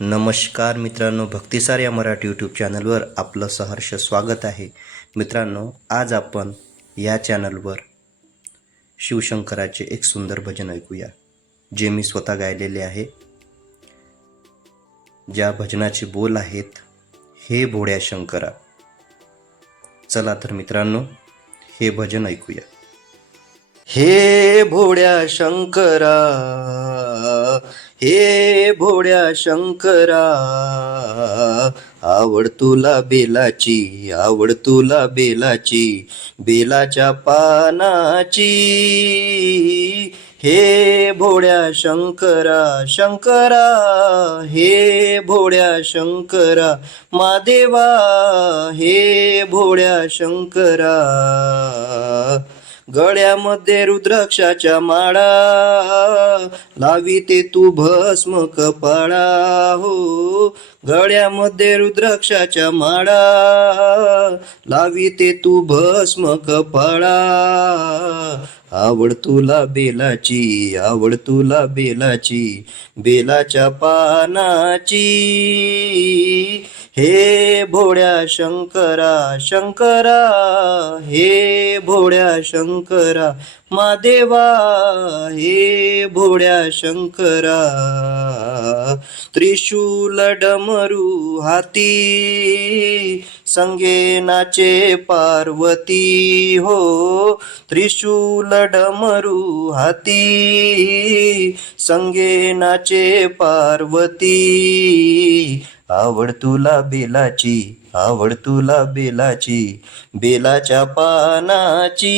नमस्कार मित्रांनो, भक्तिसार या मराठी यूट्यूब चॅनलवर आपलं सहर्ष स्वागत आहे. मित्रांनो, आज आपण या चॅनलवर शिवशंकराचे एक सुंदर भजन ऐकूया, जे मी स्वतः गायलेले आहे. ज्या भजनाचे बोल आहेत, हे भोळ्या शंकरा. चला तर मित्रांनो, हे भजन ऐकूया. हे भोळ्या शंकरा, हे भोळ्या शंकरा, आवड तुला बेलाची, आवड तुला बेलाची, बेलाच्या पानाची. हे भोळ्या शंकरा, शंकरा, हे भोळ्या शंकरा, महादेवा, हे भोळ्या शंकरा. गळ्यामध्ये रुद्राक्षाच्या माळा, लाविते तू भस्म कपाळा. हो, गळ्यामध्ये रुद्राक्षाच्या माळा, लाविते तू भस्म कपाळा. आवड तुला बेलाची, आवड तुला बेलाची, बेलाच्या पानाची. हे भोळ्या शंकरा, शंकरा, हे भोळ्या शंकरा, महादेवा, हे भोळ्या शंकरा. त्रिशूल डमरू हाती, संगे नाचे पार्वती. हो, त्रिशूल डमरू हाती, संगे नाचे पार्वती. आवड तुला बेलाची, आवड तुला बेलाची, बेलाच्या पानाची.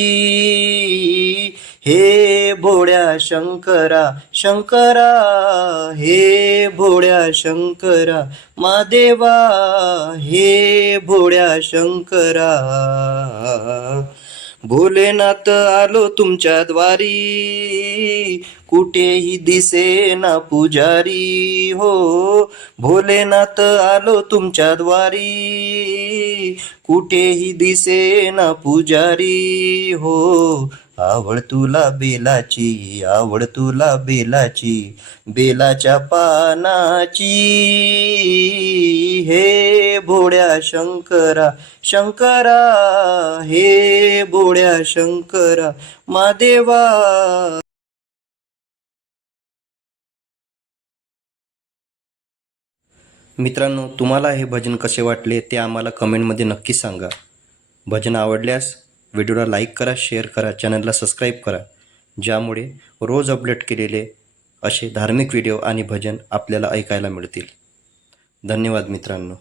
हे भोळ्या शंकरा, शंकरा, हे भोळ्या शंकरा, महादेवा, हे भोळ्या शंकरा. भोलेनाथ आलो तुमच्या द्वारी, कुठेही दिसेना पुजारी. हो, भोलेनाथ आलो तुमच्या द्वारी, कुठेही दिसेना पुजारी. हो, आवड तुला बेलाची, आवड तुला बेलाची, बेलाच्या पानाची. हे भोळ्या शंकरा, शंकरा, हे भोळ्या शंकरा, महादेवा. मित्रांनो, तुम्हाला हे भजन कसे वाटले ते आम्हाला कमेंटमध्ये नक्की सांगा. भजन आवडल्यास व्हिडिओला लाईक करा, शेअर करा, चॅनलला सबस्क्राईब करा, ज्यामुळे रोज अपडेट केलेले असे धार्मिक व्हिडिओ आणि भजन आपल्याला ऐकायला मिळतील. धन्यवाद मित्रांनो.